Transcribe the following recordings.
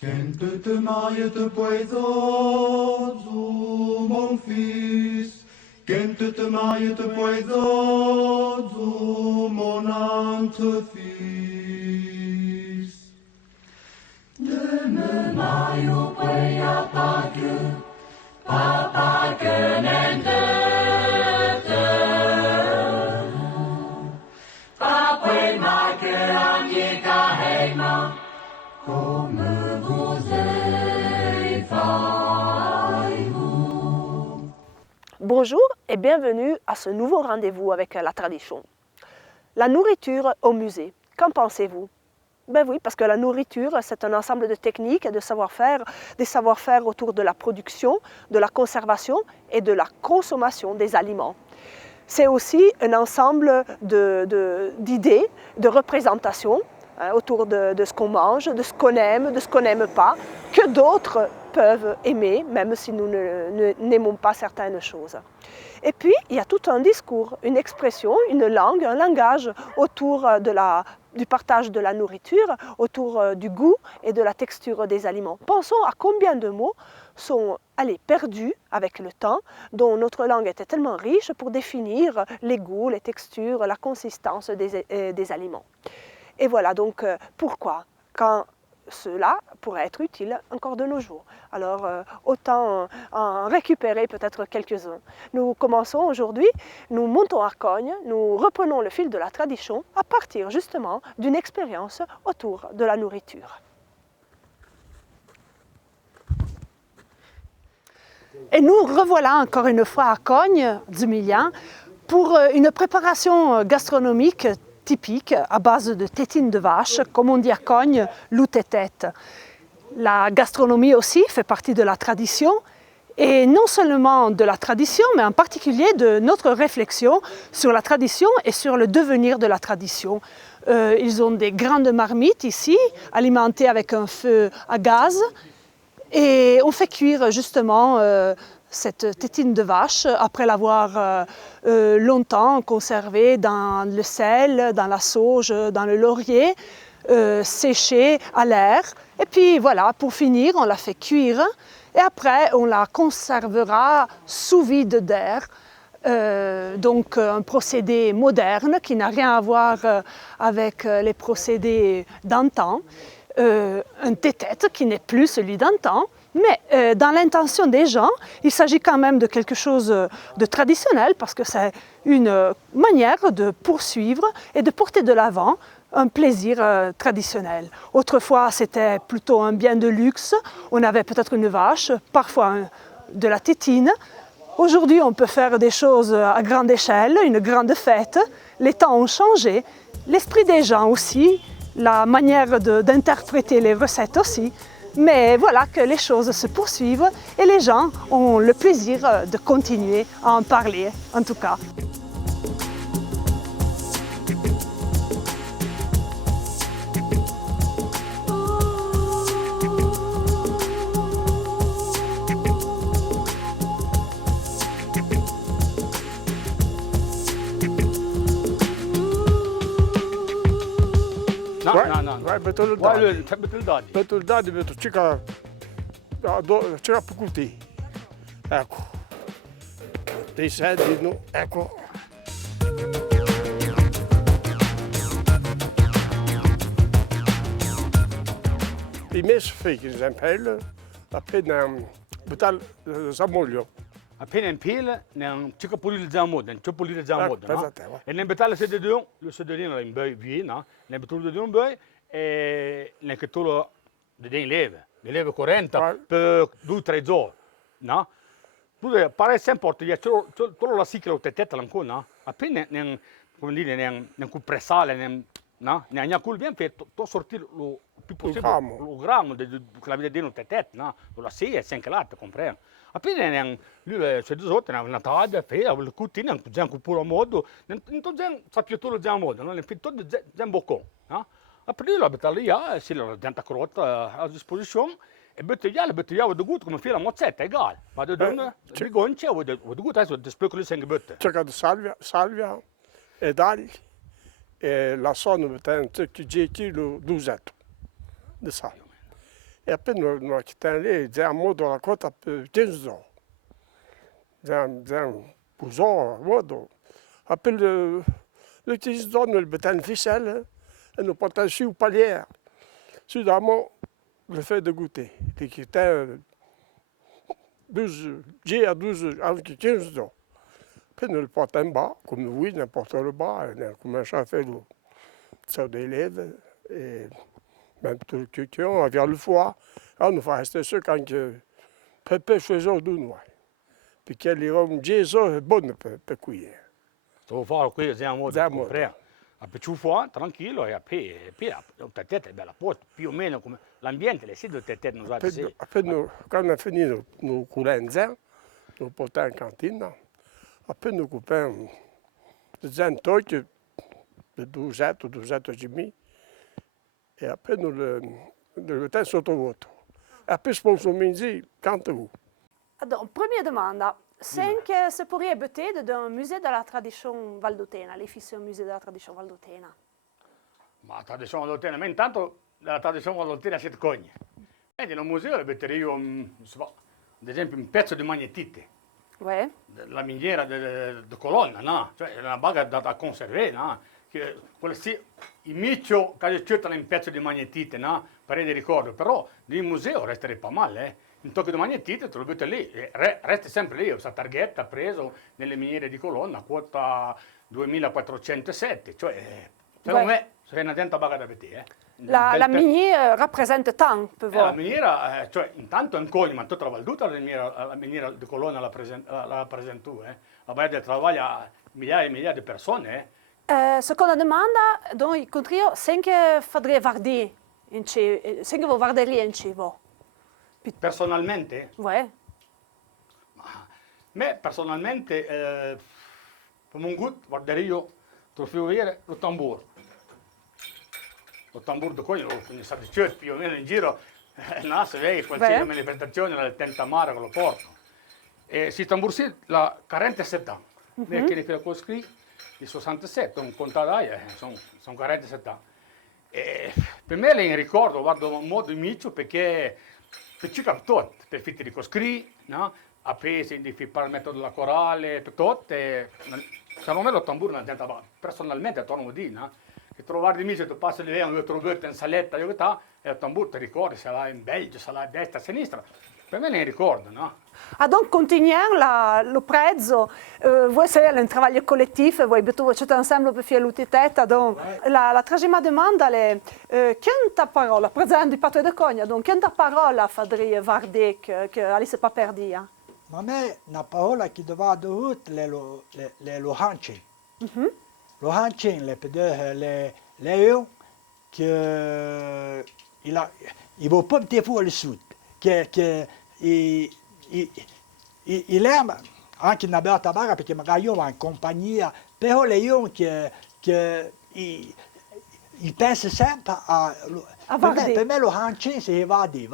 Quand te mailles te poisozo, mon fils, quand te mailles te poisozo, mon entre-fils. De me maio poia pague, papa que nende te. Papa ma que anjika heima, comme vous failles-vous. Bonjour et bienvenue à ce nouveau rendez-vous avec la tradition. La nourriture au musée, qu'en pensez-vous? Ben oui, parce que la nourriture, c'est un ensemble de techniques et de savoir-faire, des savoir-faire autour de la production, de la conservation et de la consommation des aliments. C'est aussi un ensemble d'idées, de représentations autour de ce qu'on mange, de ce qu'on aime, de ce qu'on n'aime pas, que d'autres peuvent aimer, même si nous n'aimons pas certaines choses. Et puis, il y a tout un discours, une expression, une langue, un langage autour du partage de la nourriture, autour du goût et de la texture des aliments. Pensons à combien de mots sont perdus avec le temps, dont notre langue était tellement riche pour définir les goûts, les textures, la consistance des aliments. Et voilà donc pourquoi, quand cela pourrait être utile encore de nos jours. Alors autant en récupérer peut-être quelques-uns. Nous commençons aujourd'hui, nous montons à Cogne, nous reprenons le fil de la tradition à partir justement d'une expérience autour de la nourriture. Et nous revoilà encore une fois à Cogne, Zumilian, pour une préparation gastronomique typique à base de tétine de vache, comme on dit à Cogne, loutetette. La gastronomie aussi fait partie de la tradition, et non seulement de la tradition, mais en particulier de notre réflexion sur la tradition et sur le devenir de la tradition. Ils ont des grandes marmites ici, alimentées avec un feu à gaz, et on fait cuire justement cette tétine de vache après l'avoir longtemps conservée dans le sel, dans la sauge, dans le laurier, séchée à l'air. Et puis voilà, pour finir, on la fait cuire et après on la conservera sous vide d'air. Donc un procédé moderne qui n'a rien à voir avec les procédés d'antan. Un tétette qui n'est plus celui d'antan, mais dans l'intention des gens, il s'agit quand même de quelque chose de traditionnel parce que c'est une manière de poursuivre et de porter de l'avant un plaisir traditionnel. Autrefois, c'était plutôt un bien de luxe. On avait peut-être une vache, parfois de la tétine. Aujourd'hui, on peut faire des choses à grande échelle, une grande fête. Les temps ont changé, l'esprit des gens aussi, la manière d'interpréter les recettes aussi. Mais voilà que les choses se poursuivent et les gens ont le plaisir de continuer à en parler, en tout cas. No. Vai betul dadi. Betul dadi, betul circa per culti. Ecco. Dei sedi, no, ecco. I mes fick esempio, appena betal zamoglio. Appena in pile, ne circa pulire già modo, ne pulire già modo, no? Pesate, E ne betale se de dun, le se de din in bui vie, no? Ne betul de dun bui e ne che tu lo de din le leve 40 per 2-3 giorni, no? Tu pare sempre porti tu la sicla te tetta ancora, no? Appena ne come dire ne cu pressale, ne no? Ne agna cul bien fatto, to sortir lo più possibile lo grammo de la vita di un tettet, no? La sia sempre là, comprendo. Appena lui c'è due volte una taglia, fea, il cuttino, un già un puro modo, non già sappiamo tutto già modo, non è tutto già un boccone, no? Appena la battaglia, si la gente crotta a disposizione e battaglia de gut come fila mozzetta, egal. Ma de donne, di gonce o de gut adesso de spöcoli sen gebötte. Cerca di salvia e dagli e la sono per 10 kg 2 di sale. E appena noi quittiamo lì, siamo la quota per 15 ans. Siamo usò, modo. Appena le 15 ans, nous mettons une ficelle et nous portons sur le palier. Sur d'abord, le fait de goûter. Les quittiamo 12, 10 à 12, anche 15 ans. Puis nous le portons en bas, comme oui, n'importe le bas, on commence à faire le ça des lèvres, et même tout le cucon, avec le foie. Alors nous faisons rester ça quand Pépé faisait du noix. Puis qu'elle est un Jésus bonne per cuire. Devo fare qui, siamo Siamo- a più fuori, tranquillo, e la testa è bella posto, più o meno come l'ambiente, le sedi tette non usate sì. Après, quand on a fini nos coulins, nous portons en cantine. Après, nous coupons des entoques de 12 ou 12 et demi. Et après, nous le mettons sotto vuoto. Après, je pense au midi, quand vous. Donc, première demande. C'est que se pourrait peut-être d'un musée de la tradition valdotena, l'efficie musée de la tradition valdotena. Ma la tradizione valdotena, ma intanto la tradizione valdotena si cogne. E nel museo le metterei io, ad esempio, un pezzo di magnetite, Oui. la miniera di colonna, no? Cioè una baga da conservare, no? Che quello sì, il miccio che c'è un pezzo di magnetite, no? Per di ricordo, però nel museo resterebbe pas male, eh? Un tocco di magnetite te lo butti lì, e resta sempre lì, questa targhetta preso nelle miniere di colonna, quota 2407, cioè, secondo me, sei una tenta baga da vedere, La minière représente tant, per la voi. miniera, cioè, intanto è un cogno, ma tutta la valduta la miniera di colonna la presentù, la Baia del Travaglio a migliaia e migliaia di persone, Seconda domanda, donc il contrario, c'est que faudrait varder c'est que vous varderiez in cibo. Personalmente, Oui. me personalmente, come un gut, guarderei io, trofeo vedere, lo tamburo. Lo tamburo di cogno, quindi sta di certo, più o meno in giro, no, se vedi qualsiasi manifestazione, la tentamara che lo porto. E si tambursi la 47 anni, perché ne fa così, di 67, un contadaia, sono 47 anni. E per me è un ricordo, guardo un modo amico perché per ci tutto, per fitti di coscri, no? A pesi di fare il metodo della corale, per tutto, secondo me lo tamburo è una gente, personalmente, torno a dire, no? Che trovare di amici, tu passi le vene, io trovo in saletta, io che e il tamburo ti ricordi, se l'hai in Belgio, se l'hai a destra, a sinistra, per me è un ricordo, no? Ah, donc, continuiamo le prezzo. Voi siete un lavoro collettivo, voi avete ensemble per fare l'utitetta. Donc, la trasima domanda è, quanta parola, presente di patria de cogna, donc, quanta parola faudrait varder che Alice pas perdia? Ma a me una parola che doveva dovuto le lo hancin. Lo hancin le pedè le io che il va pas te fuori sud che il è anche una bella tabacca perché magari io vado in compagnia, però le io che il pensa sempre a per me lo hancin si va di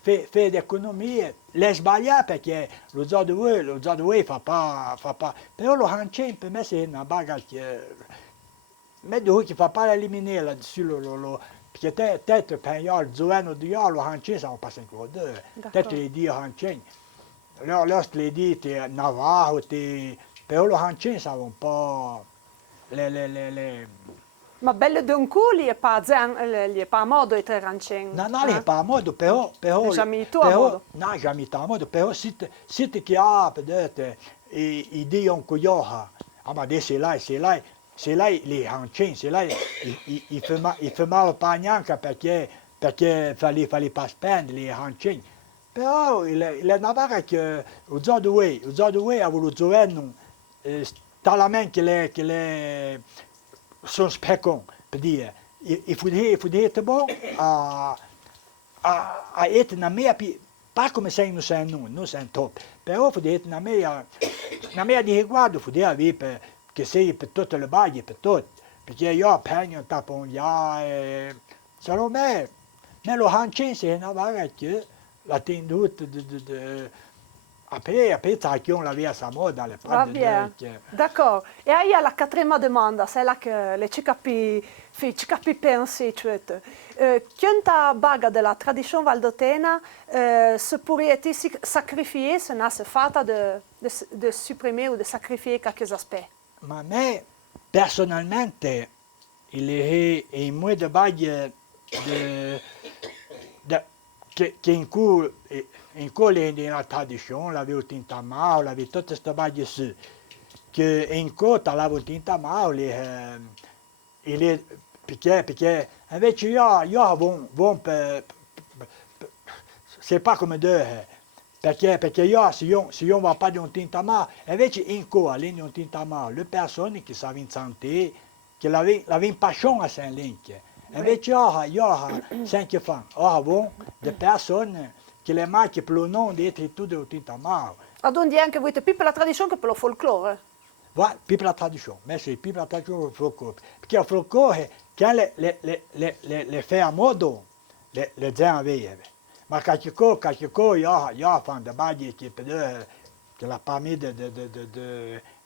fe d'economia le sbaglia perché lo zoo di voi fa pa però lo hancin per me è una baga che me devo che fa pa eliminare lo perché te pensiamo giovane di lo hancin siamo passati con te le di hancin le di Navajo però lo hancin siamo un po' le Ma bello d'un cu, gli è pas a modo di tre rancin. No, non è pas a modo, però Jamais tu a modo. No, jamais tu a modo, però siete che ha, vedete, i dion cuioha, ma adesso se lei li hancin, se lei i fermava pas neanche perché fallait pas spendere li hancin. Però il è una vaga che o zoo di voi ha voluto giovare talmente che le sono specon per dire il fudete bon a et na mea pas come sei non sei top però fudete na mea di riguardo fudete vi che sei per tutte le baglie per tutto perché io pegno tapon ya secondo me lo hancin se una vaga che la tenduta après Tacchion l'avait à sa mode dans le Va prati. bien, d'accord. E hai la quatrième domanda, celle che le ci capi pensi, cioè, quanta baga della tradizione valdotena se pourrait être sacrifiée, se n'a se fatta de supprimer ou de sacrifier quelques aspects? Ma me, personalmente, il est moins de bague che in cui nella tradizione l'avevo tinta mao, l'avevo tutte queste baghe su, che in cui l'avevo tinta mao, perché invece io c'est pas come dire, perché io se io va pas di un tinta mao, invece in cui all'interno di un tinta mao, le persone che sanno in santé, che l'avevano passione a Saint-Link, invece io cinque fan, de persone che le macchie per il nome di tutto del tinta mao. Quindi anche voi più per la tradizione che per il folklore? Voilà, più per la tradizione, mais c'est più per la tradizione del folklore. Perché il folklore, quand le fait à modo, le gens avevano. Ma qualche cosa, io fanno da bagli che per che la permis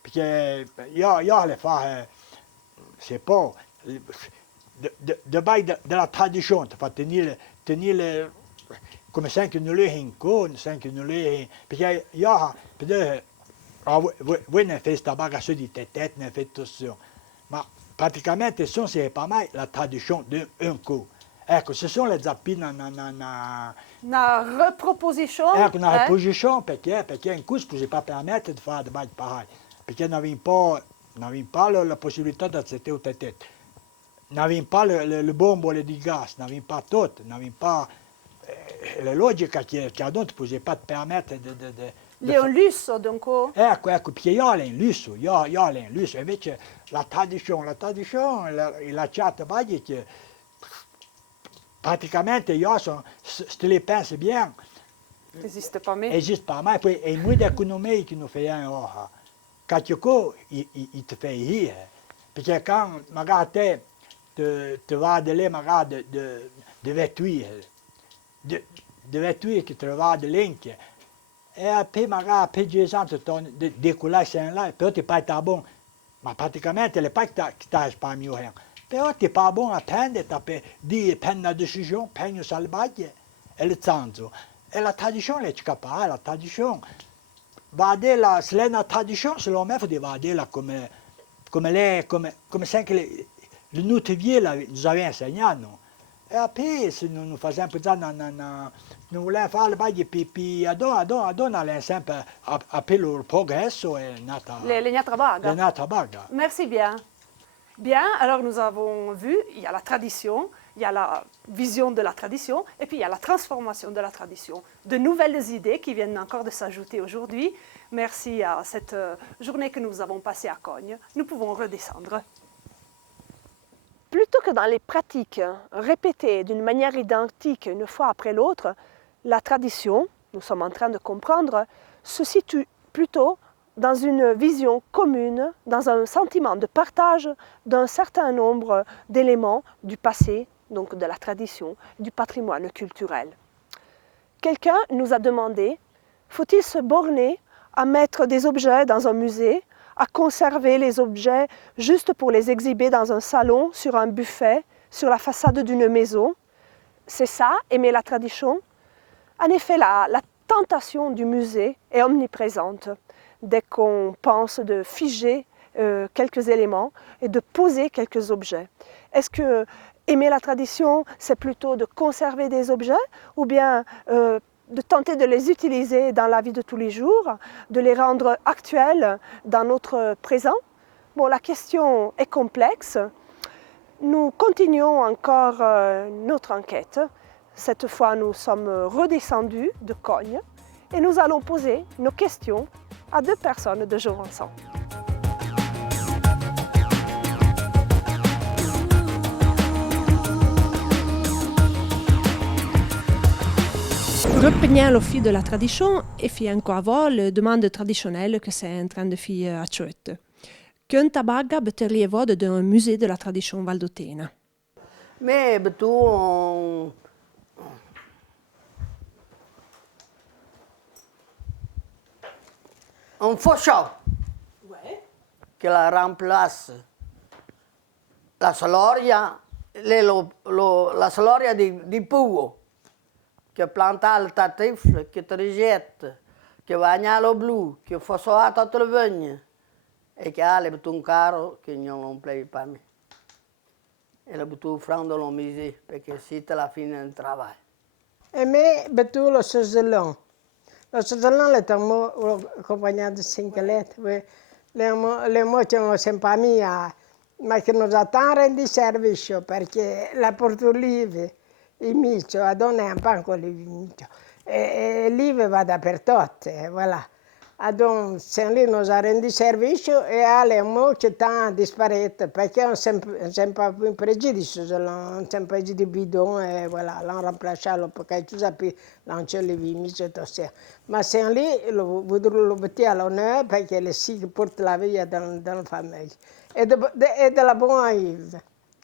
perché io le fa, c'est pas, de bagli della tradizione, fa tenere come sempre non le in con, sempre non le perché io per voi ne fate sta baga su di tête, ne fate tutto, ma praticamente c'est pas mai la tradizione di un coup. Ecco, se sono le zappine Una riproposizione? ecco, una riposizione perché in cui non si poteva permettere di fare des pareil, perché n'avevamo pas la possibilità di accettare tête. N'avevamo pas le bombole di gas, n'avevamo pas tutto, n'avevamo pas la logica che non ti potevi pas permettere È un lusso, dunque? Ecco, perché io ho un lusso, invece la tradizione, la chat bagli che praticamente io sono, se le pensi bien, Esiste pas me. esiste pas mai, poi è molto economia che non fai ora. Qualche cosa ti fai here, perché quando magari te va di lì magari di vetture, di vetture che te va di linke, e poi magari per 10 anni di quella sei là, però ti fai ta buon, ma praticamente le fai che stai risparmiando. Però ti fa buon a prendere, di prendere una decisione, prendere salvaglie e le zanzo. E la tradizione è capare, la tradizione, va a dire, se è una tradizione, se lo me va a dirla come sempre le nostre vie ci avevano insegnato. E poi se non facciamo non volevamo fare le baglie a donna sempre a il progresso è nata. Legnatra baga. È nata baga. Merci bien. Bien, alors nous avons vu, il y a la tradition, il y a la vision de la tradition, et puis il y a la transformation de la tradition. De nouvelles idées qui viennent encore de s'ajouter aujourd'hui. Merci à cette journée que nous avons passée à Cogne. Nous pouvons redescendre. Plutôt que dans les pratiques répétées d'une manière identique une fois après l'autre, la tradition, nous sommes en train de comprendre, se situe plutôt dans une vision commune, dans un sentiment de partage d'un certain nombre d'éléments du passé, donc de la tradition, du patrimoine culturel. Quelqu'un nous a demandé, faut-il se borner à mettre des objets dans un musée, à conserver les objets juste pour les exhiber dans un salon, sur un buffet, sur la façade d'une maison? C'est ça, aimer la tradition? En effet, la tentation du musée est omniprésente. Dès qu'on pense de figer quelques éléments et de poser quelques objets. Est-ce que aimer la tradition, c'est plutôt de conserver des objets ou bien de tenter de les utiliser dans la vie de tous les jours, de les rendre actuels dans notre présent? Bon, la question est complexe. Nous continuons encore notre enquête. Cette fois, nous sommes redescendus de Cogne et nous allons poser nos questions à 2 personnes de Jurançon. Reprenons le fil de la tradition et puis encore voir les demandes traditionnelles que c'est en train de faire à Tchouette. Qu'un tabaga beterie vode d'un musée de la tradition valdotena? Mais betul un fauchon qui la remplace la saloria, la saloria di Pugo, che planta il tatifle, che trigette, che bagna lo blu, che fa soa tutto il vigno e che ha le un caro che non play per me. E le butto frando lo misi perché si te la fine del lavoro. E me betu lo sezellon. Lo sezellon è un mot accompagnato di cinquelette. Le moci sono sempre mia, ma che non attende di servizio perché la portolive, il micio, la donna è un panco di micio. E l'ive va dappertutto, voilà. Adon, se lì non rendi servizio e alle moci tanto disparate perché non sempre più pregiudizio, non sempre di bidon e voilà, l'hanno remplaciato perché tu sai, non c'è le vimici e ma se lì lo mettiamo all'onore perché le si porta la via dalla famiglia e della buona Ive,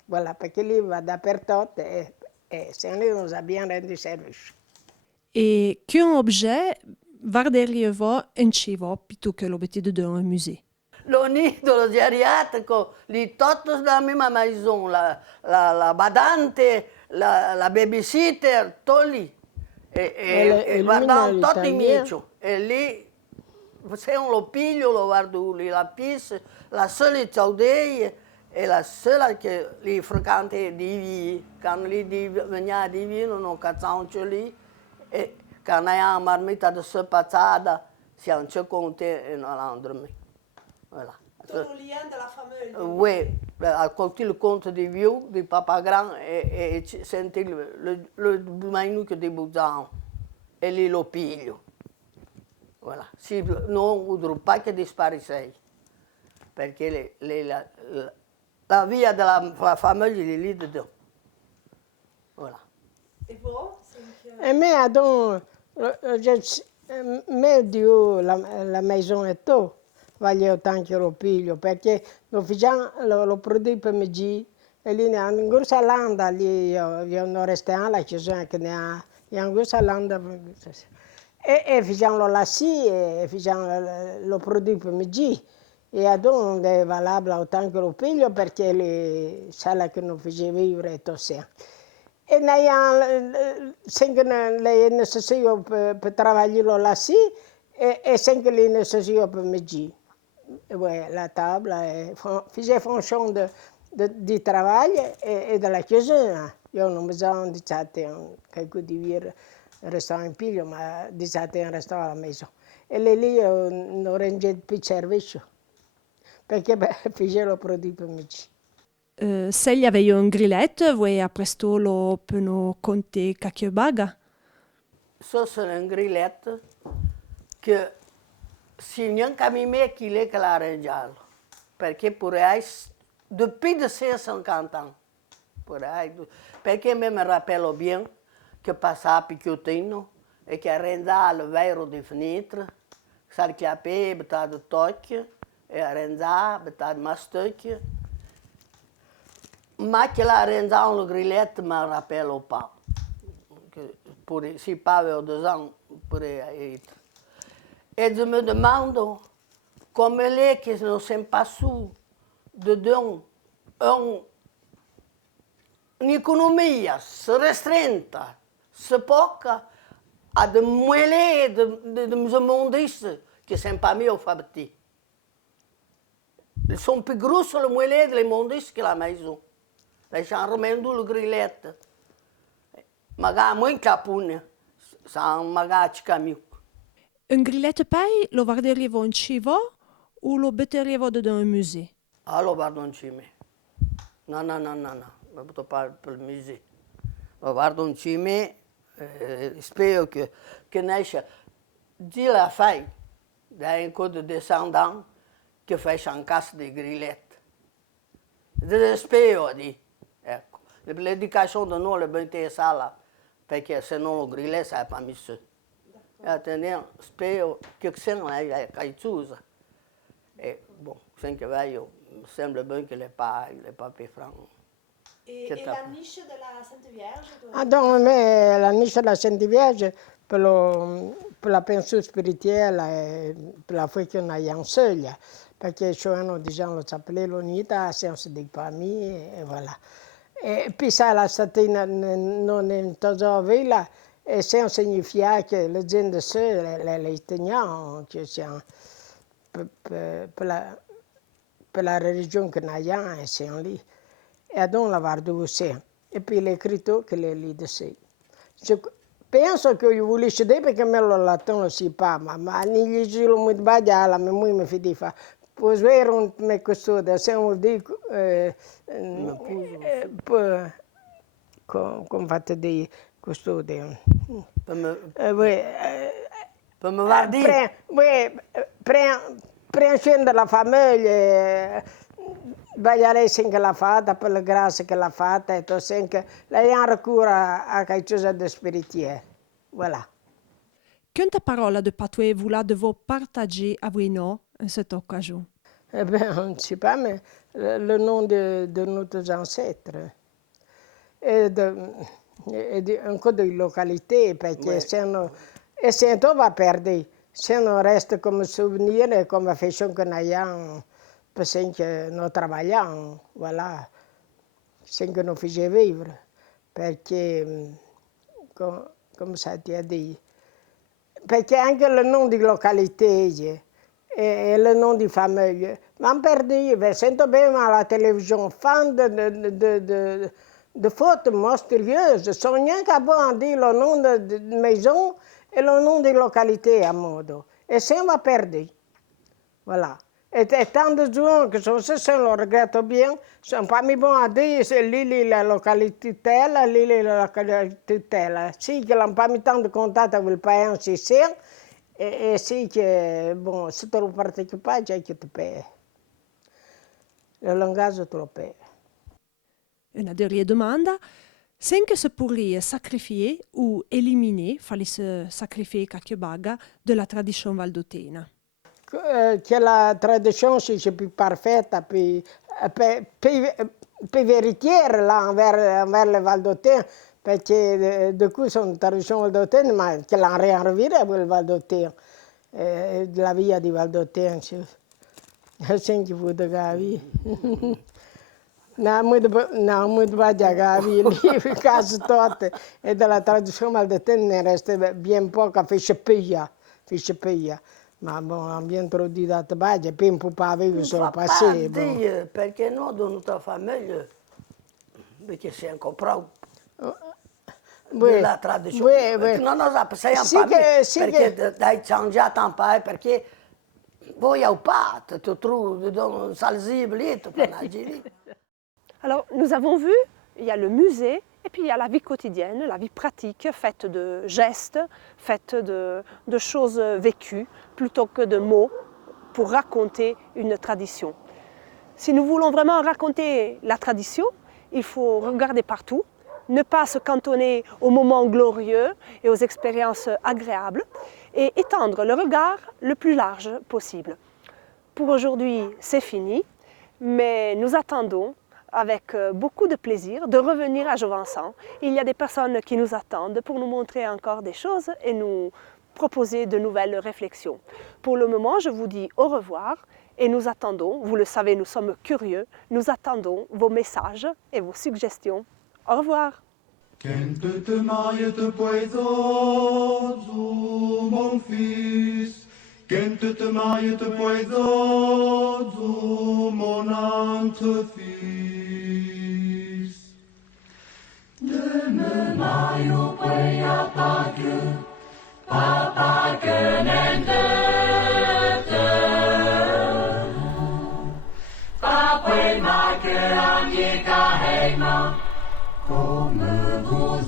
voilà, perché lì va dappertutto e se lì non sa bien rendi servizio. Et quel objet guarderiez-vous in cibo plutôt que l'objet dans un musée? Lo nido, lo geriatrico, lì tutto nella mia maison, la badante, la babysitter, tutto lì. E guardavo tutti i miei. E lì, se non lo piglio, lo guardo lì, la pista, la sola ciaudeia e la sola che li frequenta di vie. Quando lì veniva di vie, non cazzavano lì. E quando hai una marmita di passata, siamo già conti e non l'hanno dormito. Voilà. Tout le lien de la famille. Oui, a conté le conte des vieux, des papas grands, et senti le mainuque des boudins, et les lopiglio. Voilà. Si non voudrò pas che disparisse, perché la via della famiglia è lì dedans. Voilà. Et vous? E me adon, me Dio la maison è tu. Voglio tanto lo piglio perché lo facciamo, lo produco per me e lì in Corsa Landa, lì io non restiamo alla chiesa che ne ha, in Corsa Landa e facciamo là sì e facciamo lo produco per me e ad un è valabile tanto lo piglio perché le sala che non faceva vivere e tosse. E noi sempre le necessario per lavorare là sì e sempre le necessario per me Ouais, la table faisait fonction du travail et de la cuisine. Io non bisogna di quelques dire restare in piglio, ma di restare alla maison. E lì non rende più servizio, perché facevo lo prodotto per me. Se il y avait un grillette, voi a presto lo pouvez compter quelques bagues? Ça, c'est un grillette che si neanche mi met qu'il est che l'ha arrangiato, perché pure depuis de 150 ans, perché me rappello bien che passava picchiottino e che arrangiava il vero di fenêtre, sarchiapé, betà di tocchio, e arrangiava, betà di mastocchio, ma che l'ha arrangiato il grillette me rappello pas, si pas avevo 2 ans, pure être. Et je me demande comment est qu'ils ne sont pas sous dedans un'economia restretta, se poca, a de moelle de mondistes qui ne sont pas mis au fabriquer. Ils sont plus gros sur le moelle des mondistes que la maison. Les gens remettent le grillette. Magari moins capone, sans magari camion. Un grillette paille, lo guarderiez-vous in cibo ou lo metteriez-vous dans un musée? Ah, lo guardo in cima. No, non metto per il museo. Lo guardo in cima, spero che nasce. Di la fai, da un co de descendant che fai un casse di grillette. Spero di, ecco. L'educazione di noi è ben interessata, perché se non lo grillette, ça pas mieux. Attendendo, spero che siano le chiuse. E, bon, sempre io, sembra bene che le papi franco. Et la niche de la Sainte Vierge? Ah, donc, mais la niche de la Sainte Vierge, per la pensione spirituelle, per la foi qu'on a en seul, perché sono, diciamo, s'appelait l'unità, senza dei palmi, e voilà. E poi sai, la statina non in tutta villa, e senza significare che le gente sole, le teniamo, che siamo, per la religione che noi abbiamo, e siamo lì. E donc la guardo sempre. E poi l'escritto che le lì di sé. Penso che io volessi dire perché me lo latino si parla, ma non gli dico molto bene, la mia moglie mi fa dire, puoi vedere un me questo, se non dico, come fate dire questo, per me guardare. Prendendo la famiglia, sbagliare che l'ha fatta, per la grazia che l'ha fatta, e che lei ha recours a qualcosa di spirituale. Voilà. Quelle parole de patois voulez-vous partager avec nous en cette occasion? Eh bien, on ne sait pas, mais le nom de nos ancêtres. Et encore de localité, perché se on va perdere, se non resta come souvenir e come affezione che noi abbiamo, perché noi lavoriamo, voilà, perché non facciamo vivere, perché, come si dice, perché anche il nome di località e il nome di famiglia, ma perdiamo, sento bene alla televisione, fan de fotos monstrueuses, sono neanche a buon dire le nom de maison e le nom de localité à modo. E se va perdere. Voilà. Et tant de gens que je le regrette bien, sont pas mis bon à dire c'est lì la localité telle, lì la localité telle. Si che l'hanno pas mis tant de contact avec le paese ici, e si che, bon, se tu ne pratiques pas, c'è che ti paie. Le langage te lo paie. Una dernière demande. Sen que se pourrait sacrifier ou éliminer, fallait se sacrifier quelque baga de la tradition valdotena? Che la tradizione sia più perfetta, più veritiera là envers le valdotene, perché di cui sono tradizioni valdotene, ma che l'hanno riavvita il valdotene, la via di valdotene, senti vuoi la via. Non, molto bene, lì, quasi tutte, e della tradizione valdotene ne resta ben poca, fiche piglia. Ma bon, abbiamo introdotto bene, poi un po' per vivere solo passare. Perché noi da nostra famiglia, perché siamo comprato della tradizione, non lo sappiamo perché hai cambiato un po', perché voi au pat, tu trouves dans salzible, tu peux nager. Alors, nous avons vu, il y a le musée, et puis il y a la vie quotidienne, la vie pratique, faite de gestes, faite de choses vécues, plutôt que de mots, pour raconter une tradition. Si nous voulons vraiment raconter la tradition, il faut regarder partout, ne pas se cantonner aux moments glorieux et aux expériences agréables, et étendre le regard le plus large possible. Pour aujourd'hui, c'est fini, mais nous attendons avec beaucoup de plaisir de revenir à Jovensan. Il y a des personnes qui nous attendent pour nous montrer encore des choses et nous proposer de nouvelles réflexions. Pour le moment, je vous dis au revoir et nous attendons, vous le savez, nous sommes curieux, nous attendons vos messages et vos suggestions. Au revoir. Quand te maries te poisos, mon fils, quand te maries te poisos, mon entre-fils. De me maio poia pacu, papa können döte. Papa make anjika heima, comme vous